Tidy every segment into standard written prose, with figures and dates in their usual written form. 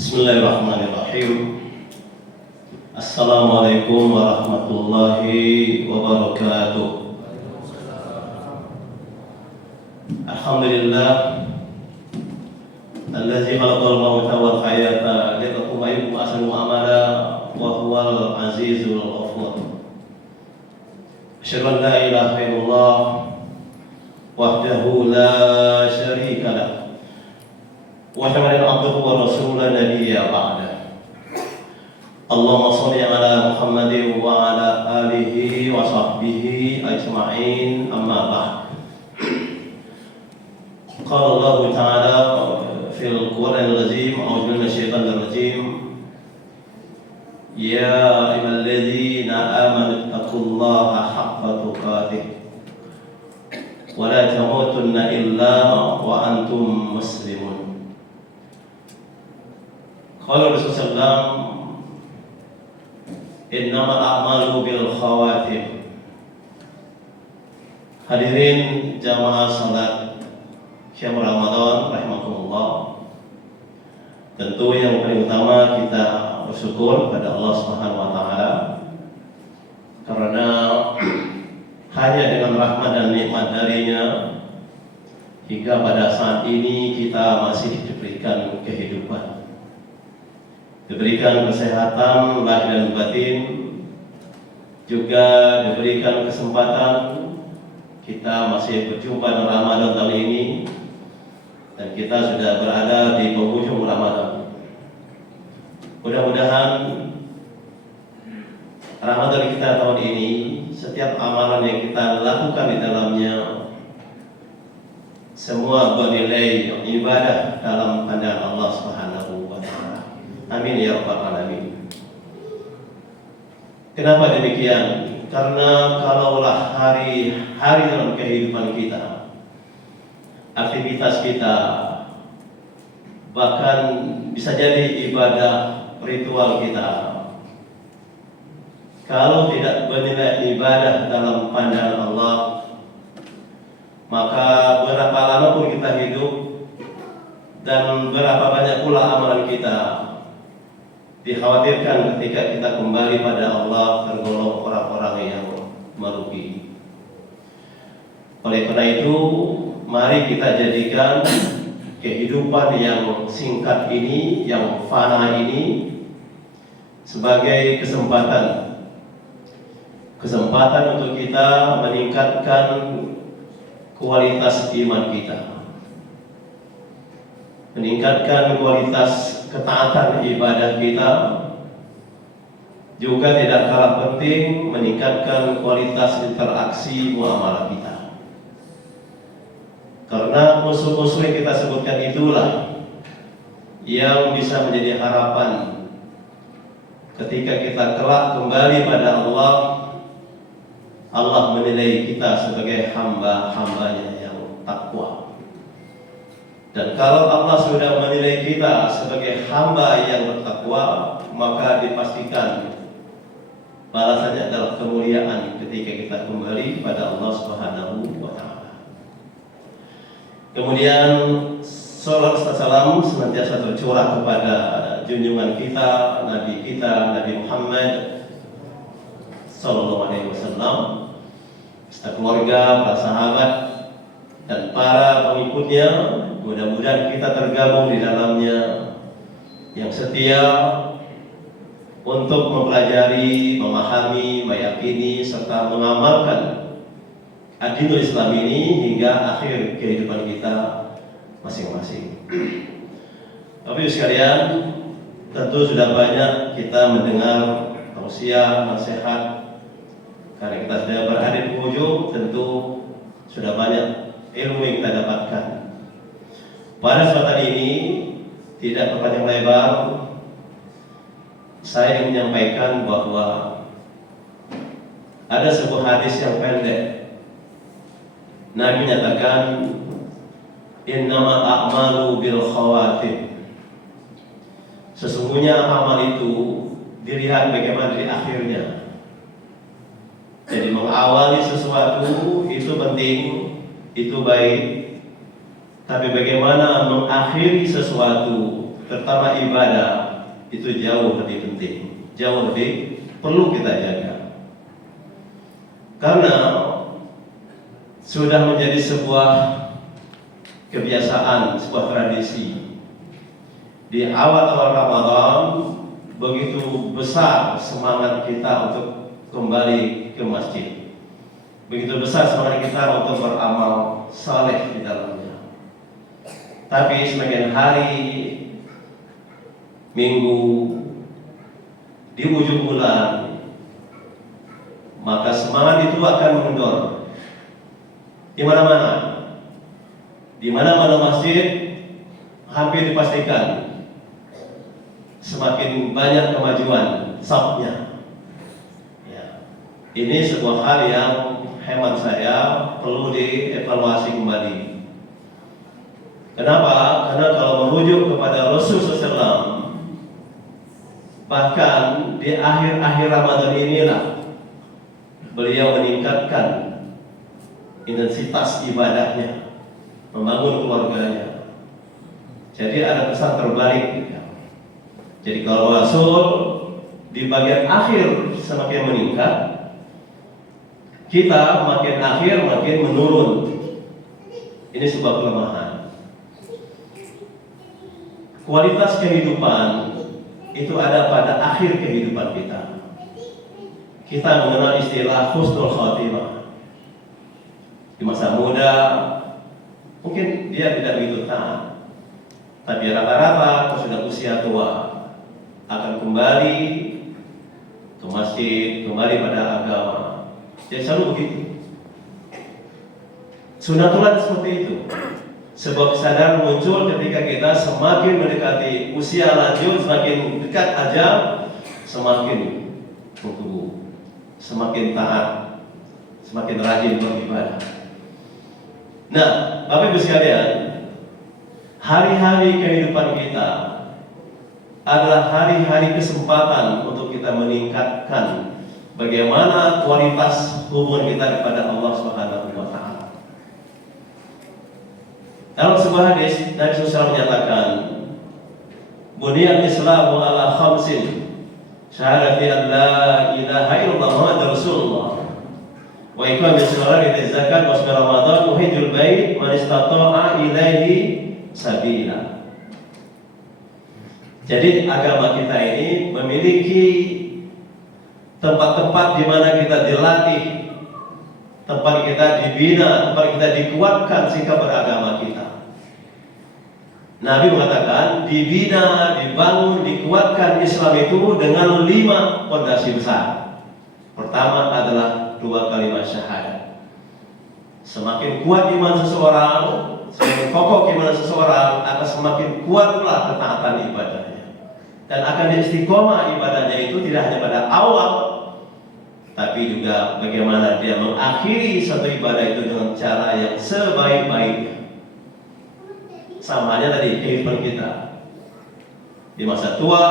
Bismillahirrahmanirrahim. Assalamualaikum warahmatullahi wabarakatuh. Alhamdulillah allazi khalaqal mauta wal hayata liyabluwakum ayyukum ahsanu amala wa huwal azizul ghafur. Asyhadu an la ilaha illallah wahdahu la syarika lah wa asyhadu anna abdahu wa rasulahu nabiyya ba'da. Allahumma shalli ala Muhammadin wa ala alihi wa sahbihi ajma'in, amma ba'd. Qala Allah ta'ala fil Qur'anil Azim, a'udzu billahi minasyaitonir rajim. Ya ayyuhalladzina amanu taqullaha haqqa tuqatih wa la tamutunna illa wa antum muslimun. Qala Rasulullah sallallahu innamal a'malu bil khawatim. Hadirin jamaah salat Syam Ramadan rahimakumullah. Tentu yang paling utama kita bersyukur pada Allah Subhanahu wa taala karena hanya dengan rahmat dan nikmat darinya hingga pada saat ini kita masih diberikan kehidupan, diberikan kesehatan lahir dan batin, juga diberikan kesempatan kita masih berjumpa dalam Ramadan tahun ini, dan kita sudah berada di penghujung Ramadan. Mudah-mudahan Ramadan kita tahun ini, setiap amalan yang kita lakukan di dalamnya semua bernilai ibadah dalam pandangan Allah Subhanahu wa taala. Amin ya rabbal alamin. Kenapa demikian? Karena kalaulah hari-hari dalam kehidupan kita, aktivitas kita, bahkan bisa jadi ibadah ritual kita, kalau tidak bernilai ibadah dalam pandangan Allah, maka berapa lama pun kita hidup dan berapa banyak pula amalan kita, dikhawatirkan ketika kita kembali pada Allah tergolong orang-orang yang merugi. Oleh karena itu, mari kita jadikan kehidupan yang singkat ini, yang fana ini, sebagai kesempatan untuk kita meningkatkan kualitas iman kita, meningkatkan kualitas ketaatan ibadah kita, juga tidak kalah penting meningkatkan kualitas interaksi muamalah kita. Karena musuh-musuh yang kita sebutkan itulah yang bisa menjadi harapan ketika kita kelak kembali pada Allah. Allah menilai kita sebagai hamba-hambanya yang takwa. Dan kalau Allah sudah menilai kita sebagai hamba yang bertakwa, maka dipastikan balasannya adalah kemuliaan ketika kita kembali pada Allah Subhanahu wa taala. Kemudian salawat serta salam senantiasa tercurah kepada junjungan kita, Nabi Muhammad sallallahu alaihi wasallam, serta keluarga, para sahabat dan para pengikutnya. Mudah-mudahan kita tergabung di dalamnya, yang setia untuk mempelajari, memahami, meyakini serta mengamalkan ad-dinul Islam ini hingga akhir kehidupan kita masing-masing. Bapak Ibu sekalian, tentu sudah banyak kita mendengar tausiah, nasihat. Karena kita sudah berada di penghujung, tentu sudah banyak ilmu yang kita dapatkan. Pada kesempatan ini, tidak berpanjang lebar, saya ingin menyampaikan bahwa ada sebuah hadis yang pendek. Nabi menyatakan, innamal a'malu bil khawatim. Sesungguhnya amal itu dilihat bagaimana di akhirnya. Jadi mengawali sesuatu itu penting, itu baik, tapi bagaimana mengakhiri sesuatu terutama ibadah, itu jauh lebih penting, jauh lebih perlu kita jaga. Karena sudah menjadi sebuah kebiasaan, sebuah tradisi. Di awal-awal Ramadan begitu besar semangat kita untuk kembali ke masjid. Begitu besar semangat kita untuk beramal saleh di dalamnya. Tapi semakin hari, minggu, di ujung bulan, maka semangat itu akan mengendor. Di mana-mana, di mana-mana masjid hampir dipastikan semakin banyak kemajuan safnya. Ya. Ini sebuah hal yang hemat saya perlu dievaluasi kembali. Kenapa? Karena kalau merujuk kepada Rasulullah SAW, bahkan di akhir-akhir Ramadan inilah beliau meningkatkan intensitas ibadahnya, membangun keluarganya. Jadi ada pesan terbalik. Jadi kalau Rasul di bagian akhir semakin meningkat, kita makin akhir makin menurun. Ini sebuah kelemahan. Kualitas kehidupan itu ada pada akhir kehidupan kita. Kita mengenal istilah husnul khatimah. Di masa muda mungkin dia tidak begitu taat, tapi rata-rata sudah usia tua akan kembali ke masjid, kembali pada agama. Jadi selalu begitu. Sunatullah seperti itu. Sebuah kesadaran muncul ketika kita semakin mendekati usia lanjut, semakin dekat ajal, semakin mengkubu, semakin taat, semakin rajin beribadah. Nah, Bapak Ibu sekalian, hari-hari kehidupan kita adalah hari-hari kesempatan untuk kita meningkatkan bagaimana kualitas hubungan kita kepada Allah Subhanahu wa taala. Dalam sebuah hadis Nabi SAW menyatakan, "Buniyal Islamu ala khamsin, syahadati an la ilaha illallah Muhammadur Rasulullah, wa iqamis sholati wa zakat wa shaum Ramadan wa hajjul bait man istata'a ilaihi sabila." Jadi agama kita ini memiliki tempat-tempat di mana kita dilatih, tempat kita dibina, tempat kita dikuatkan sikap beragama kita. Nabi mengatakan dibina, dibangun, dikuatkan Islam itu dengan 5 fondasi besar. Pertama adalah 2 kalimat syahadat. Semakin kuat iman seseorang, semakin kokoh iman seseorang, akan semakin kuat pula ketaatan ibadahnya. Dan akan istiqomah ibadahnya itu tidak hanya pada awal, tapi juga bagaimana dia mengakhiri satu ibadah itu dengan cara yang sebaik-baiknya. Sama halnya tadi kehidupan kita di masa tua,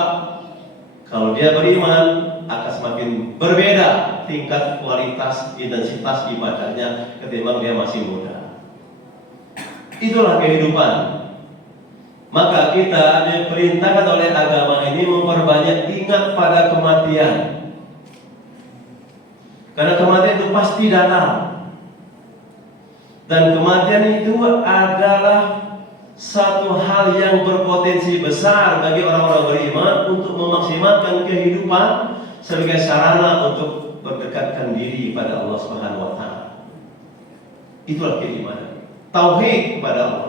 kalau dia beriman akan semakin berbeda tingkat kualitas intensitas ibadahnya ketimbang dia masih muda. Itulah kehidupan. Maka kita diperintahkan oleh agama ini memperbanyak ingat pada kematian. Karena kematian itu pasti datang. Dan kematian itu adalah satu hal yang berpotensi besar bagi orang-orang beriman untuk memaksimalkan kehidupan sebagai sarana untuk berdekatkan diri pada Allah Subhanahu wa taala. Itulah keimanan. Tauhid kepada Allah.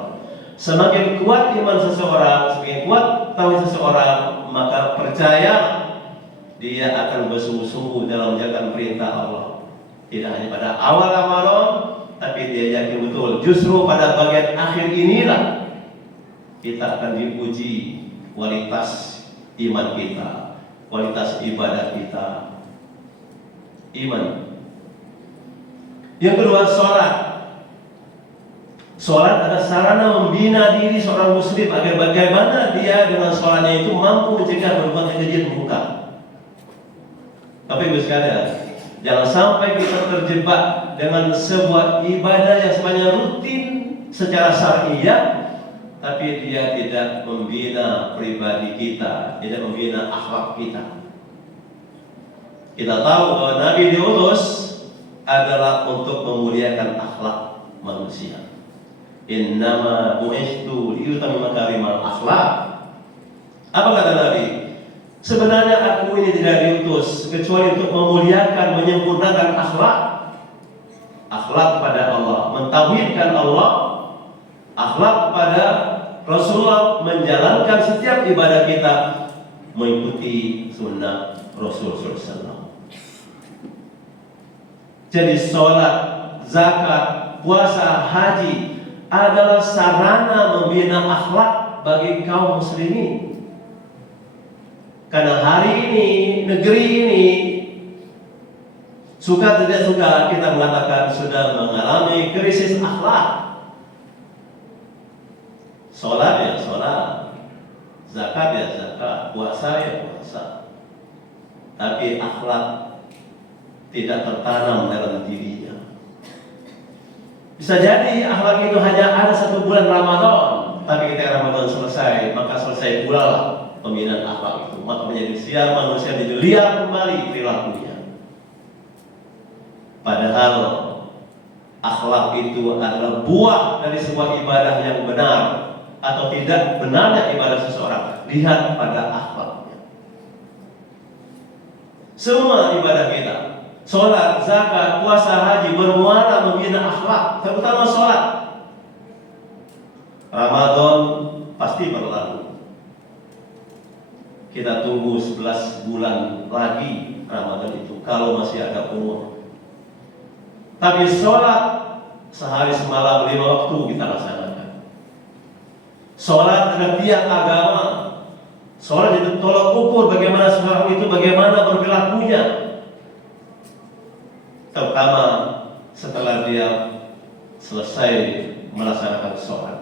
Semakin kuat iman seseorang, semakin kuat tauhid seseorang, maka percaya dia akan bersungguh-sungguh dalam menjalankan perintah Allah. Tidak hanya pada awal Ramadan, tapi dia yakin betul justru pada bagian akhir inilah kita akan diuji kualitas iman kita, kualitas ibadah kita. Iman. Yang kedua, sholat. Sholat adalah sarana membina diri seorang muslim agar bagaimana dia dengan sholatnya itu mampu mencegah berbagai keji munkar. Tapi Ibu sekalian, jangan sampai kita terjebak dengan sebuah ibadah yang sebenarnya rutin secara syariah, tapi dia tidak membina pribadi kita, tidak membina akhlak kita. Kita tahu bahwa Nabi diutus adalah untuk memuliakan akhlak manusia. Innama bu'istu liyutammima makarimal akhlak. Apa kata Nabi? Sebenarnya aku ini tidak diutus kecuali untuk memuliakan, menyempurnakan akhlak. Akhlak kepada Allah, mentauhidkan Allah, akhlak kepada Rasulullah, menjalankan setiap ibadah kita mengikuti sunnah Rasulullah SAW. Jadi sholat, zakat, puasa, haji adalah sarana membina akhlak bagi kaum muslimin. Karena hari ini, negeri ini, suka tidak suka kita mengatakan sudah mengalami krisis akhlak. Sholat ya sholat, zakat ya zakat, puasa ya puasa, tapi akhlak tidak tertanam dalam dirinya. Bisa jadi akhlak itu hanya ada 1 bulan Ramadan, tapi ketika Ramadan selesai, maka selesai pula lah pembinaan akhlak itu. Maka menjadi siap manusia menjadi liar kembali perilakunya. Padahal akhlak itu adalah buah dari sebuah ibadah yang benar atau tidak benarnya ibadah seseorang. Lihat pada akhlaknya. Semua ibadah kita, sholat, zakat, puasa, haji bermuara membina akhlak, terutama sholat. Ramadan pasti berlalu. Kita tunggu 11 bulan lagi Ramadan itu, kalau masih ada umur. Tapi sholat sehari semalam 5 waktu kita laksanakan. Sholat adalah tiap agama. Sholat itu tolak ukur bagaimana seorang itu, bagaimana berperilakunya, terutama setelah dia selesai melaksanakan sholat.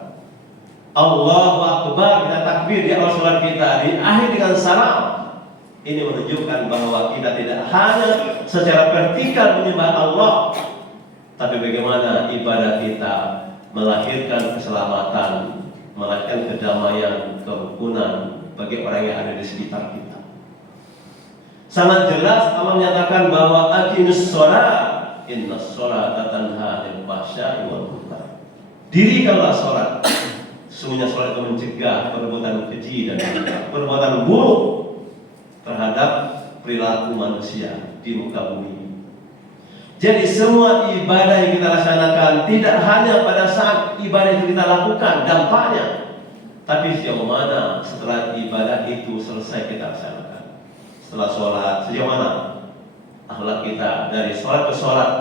Allahu Akbar, kita takbir di awal sholat kita, di akhir dengan salam. Ini menunjukkan bahwa kita tidak hanya secara vertikal menyembah Allah, tapi bagaimana ibadah kita melahirkan keselamatan, melahirkan kedamaian, kerukunan bagi orang yang ada di sekitar kita. Sangat jelas Allah menyatakan bahwa aqimus shalah, innas sholata tanha 'anil fahsya'i wal munkar. Dirikanlah sholat. Sesungguhnya sholat itu mencegah perbuatan keji dan perbuatan buruk terhadap perilaku manusia di muka bumi. Jadi semua ibadah yang kita laksanakan tidak hanya pada saat ibadah itu kita lakukan dampaknya, tapi sejauh mana setelah ibadah itu selesai kita laksanakan. Setelah sholat, sejauh mana akhlak kita dari sholat ke sholat,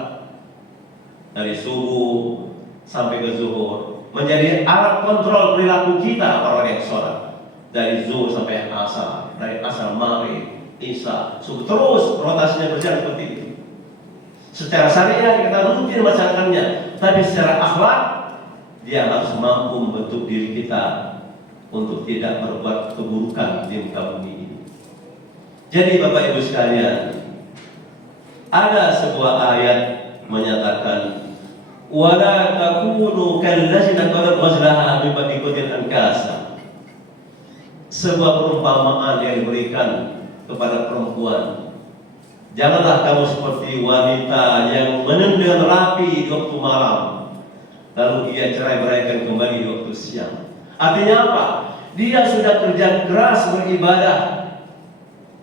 dari subuh sampai ke zuhur, menjadi alat kontrol perilaku kita orang yang sholat. Dari zuhur sampai asar, dari asar maghrib, isya, subuh, terus rotasinya berjalan seperti itu. Secara syariat kita rutin melaksanakannya, tapi secara akhlak dia harus mampu membentuk diri kita untuk tidak berbuat keburukan di muka bumi ini. Jadi Bapak Ibu sekalian, ada sebuah ayat menyatakan wala takunu kallazina qalat wazlaha min ba'di qutil ankasa. Sebuah perumpamaan yang diberikan kepada perempuan. Janganlah kamu seperti wanita yang menenun dengan rapi di waktu malam, lalu ia cerai-beraikan kembali di waktu siang. Artinya apa? Dia sudah kerja keras beribadah,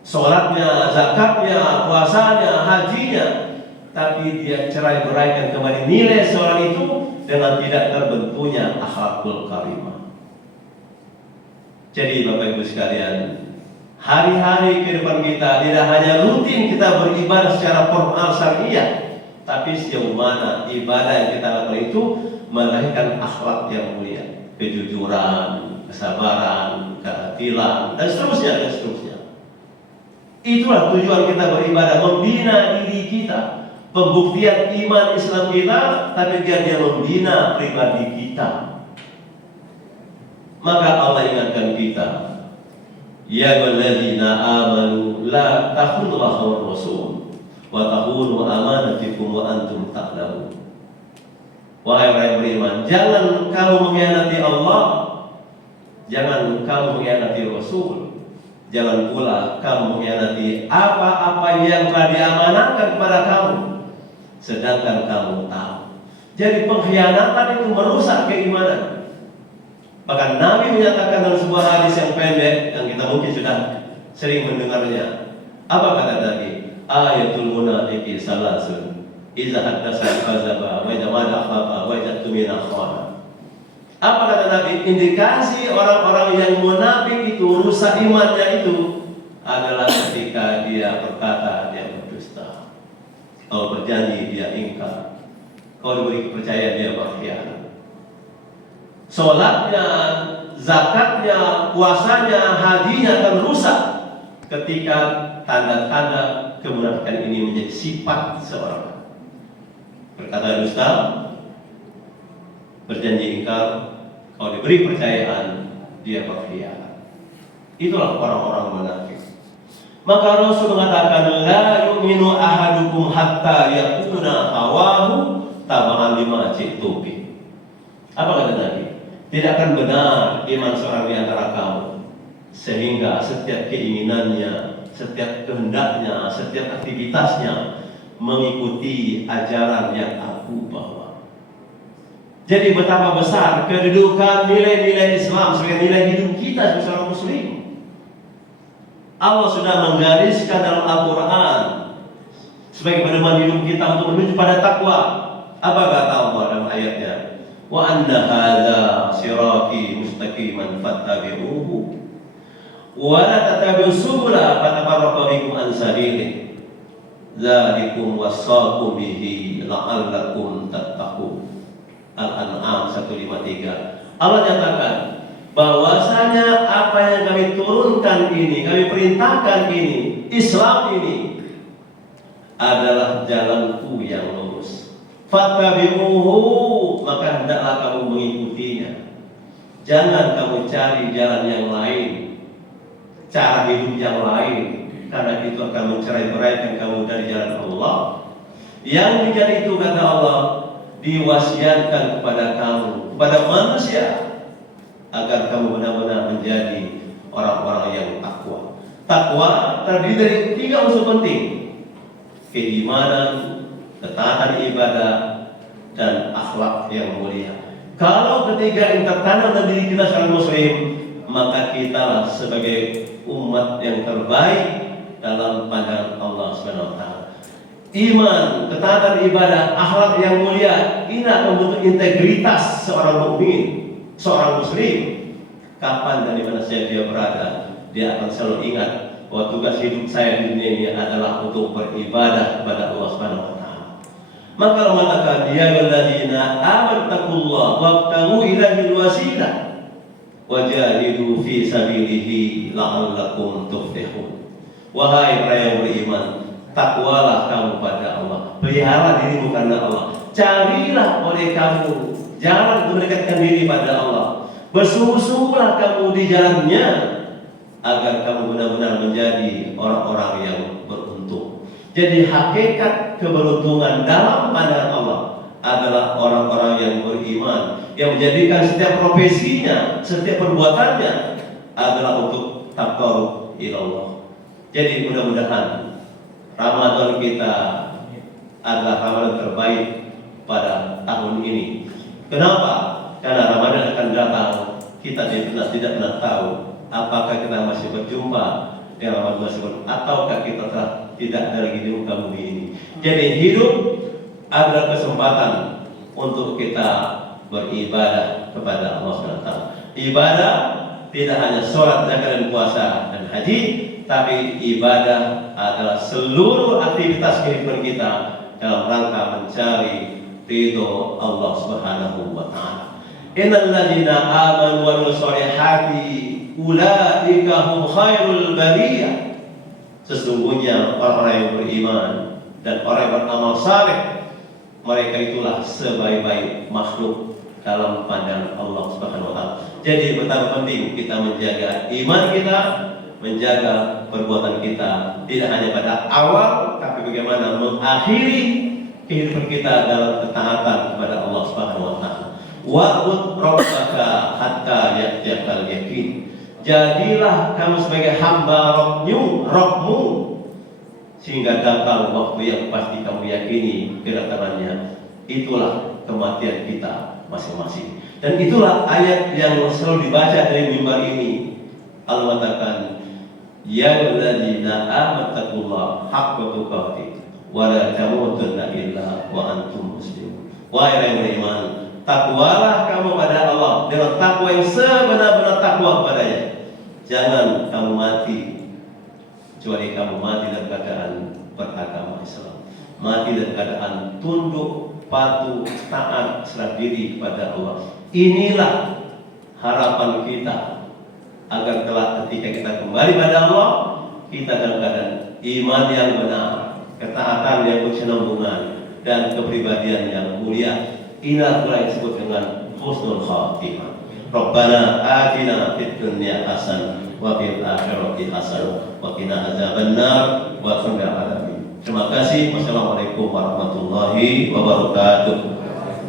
sholatnya, zakatnya, puasanya, hajinya, tapi dia cerai-beraikan kembali. Nilai seorang itu dengan tidak terbentuknya akhlakul karimah. Jadi Bapak Ibu sekalian, hari-hari kehidupan kita tidak hanya rutin kita beribadah secara formal syariah, tapi sejauh mana ibadah yang kita lakukan itu melahirkan akhlak yang mulia, kejujuran, kesabaran, keadilan, dan seterusnya dan seterusnya. Itulah tujuan kita beribadah, membina diri kita, pembuktian iman Islam kita, tapi dia membina pribadi kita. Maka Allah ingatkan kita, ya ayyuhalladzina amanu la takhunu rasul wa takhunu amanatikum wa antum ta'lamun. Wahai orang yang beriman, jangan kamu mengkhianati Allah Jangan kamu mengkhianati Rasul. Jangan pula kamu mengkhianati apa-apa yang telah diamanahkan kepada kamu, sedangkan kamu tahu. Jadi pengkhianatan itu merusak keimanan. Bahkan Nabi menyatakan dalam sebuah hadis yang pendek yang kita mungkin sudah sering mendengarnya. Apa kata Nabi? Ayatul munafiqi salasun. Idza haddatsa kadzaba wa idza wa'ada akhlafa wa idza tumina khana. Apa kata Nabi? Indikasi orang-orang yang munafik itu rusak imannya itu adalah ketika dia berkata dia berdusta, kalau berjanji dia ingkar, kalau diberi kepercayaan dia berkhianat. Sholatnya, zakatnya, puasanya, hajinya akan rusak ketika tanda-tanda kemunafikan ini menjadi sifat seorang. Berkata dusta, berjanji ingkar, kalau diberi kepercayaan dia berkhianat. Itulah orang-orang munafik. Maka Rasul mengatakan, la yu'minu ahadukum hatta yakuna hawahu taba'an lima ji'tu bih. Apa kata Nabi? Tidak akan benar iman seorang di antara kamu sehingga setiap keinginannya, setiap kehendaknya, setiap aktivitasnya mengikuti ajaran yang aku bawa. Jadi betapa besar kedudukan nilai-nilai Islam sebagai nilai hidup kita sebagai seorang muslim. Allah sudah menggariskan dalam Al-Quran sebagai pedoman hidup kita untuk menuju pada takwa. Apa kata Allah dalam ayatnya? Wa anna hadza sirati mustaqiman fattabi'uhu wa la tattabi'us subula fatafarraqa bikum an sabilihi dzalikum wasaqu bihi la'allakum tattaqun. Al-An'am 153. Allah nyatakan bahwasanya apa yang kami turunkan ini, kami perintahkan ini, Islam ini adalah jalanku yang lurus. Fattabi'uhu, maka hendaklah kamu mengikutinya. Jangan kamu cari jalan yang lain, cara hidup yang lain, karena itu akan mencerai-beraikan kamu dari jalan Allah. Yang demikian itu kata Allah diwasiatkan kepada kamu, kepada manusia, agar kamu benar-benar menjadi orang-orang yang takwa. Takwa terdiri dari 3 unsur penting: keimanan, ketaatan ibadah, dan akhlak yang mulia. Kalau ketiga ini tertanam dalam diri kita sebagai muslim, maka kita sebagai umat yang terbaik dalam pandangan Allah SWT. Iman, ketaatan ibadah, akhlak yang mulia, ini akan membentuk integritas seorang mukmin, seorang muslim. Kapan dan di mana saja dia berada, dia akan selalu ingat bahwa tugas hidup saya di dunia ini adalah untuk beribadah kepada Allah SWT. Maka Allah mengatakan, ya ayyuhalladzina amanu taqullaha wabtaghu ilaihil wasilah wajahidu fi sabilihi la'allakum tuflihun. Wahai orang yang beriman, takwalah kamu pada Allah, pelihara dirimu karena Allah, carilah oleh kamu jalan untuk mendekatkan diri pada Allah, bersungguh-sungguhlah kamu di jalannya agar kamu benar-benar menjadi orang-orang yang beruntung. Jadi hakikat keberuntungan dalam pandangan Allah adalah orang-orang yang beriman, yang menjadikan setiap profesinya, setiap perbuatannya adalah untuk taqarrub ila Allah. Jadi mudah-mudahan Ramadan kita adalah Ramadan terbaik pada tahun ini. Kenapa? Karena Ramadan akan datang, kita tidak pernah tahu apakah kita masih berjumpa dengan Ramadan tersebut, ataukah kita telah tidak ada lagi di muka bumi ini. Jadi hidup adalah kesempatan untuk kita beribadah kepada Allah SWT. Ibadah tidak hanya sholat, zakat, dan puasa, dan haji, tapi ibadah adalah seluruh aktivitas kehidupan kita dalam rangka mencari ridho Allah Subhanahu wa Ta'ala. Innal ladzina amanu wa amilus sholihati ulaika hum khairul bariyah. Sesungguhnya orang-orang yang beriman dan orang yang beramal saleh, mereka itulah sebaik-baik makhluk dalam pandangan Allah Subhanahu wa Ta'ala. Jadi betapa penting kita menjaga iman kita, menjaga perbuatan kita, tidak hanya pada awal, tapi bagaimana mengakhiri kehidupan kita dalam ketaatan kepada Allah Subhanahu wa Ta'ala. wa'bud rabbaka hatta ya'tiyakal yakin. Jadilah kamu sebagai hamba Rabbmu sehingga datang waktu yang pasti kamu yakini kedatangannya. Itulah kematian kita masing-masing. Dan itulah ayat yang selalu dibaca dari mimbar ini. Allah mengatakan, ya alladzina amanu taqullaha haqqa tuqatih wa la tamutunna illa wa antum muslimun. Wahai yang beriman, takwalah kamu pada Allah dengan takwa yang sebenar-benar takwa kepadanya. Jangan kamu mati kecuali kamu mati dalam keadaan beragama Islam, mati dalam keadaan tunduk, patuh, taat, serah diri kepada Allah. Inilah harapan kita agar kelak ketika kita kembali pada Allah, kita dalam keadaan iman yang benar, ketaatan yang berkesinambungan, dan kepribadian yang mulia. Inilah pula yang disebut dengan husnul khatimah. Rabbana atina fid dunya hasanah wa fil akhirati hasanah wa qina azabannar wa qina adzabannar. Terima kasih. Wassalamualaikum warahmatullahi wabarakatuh.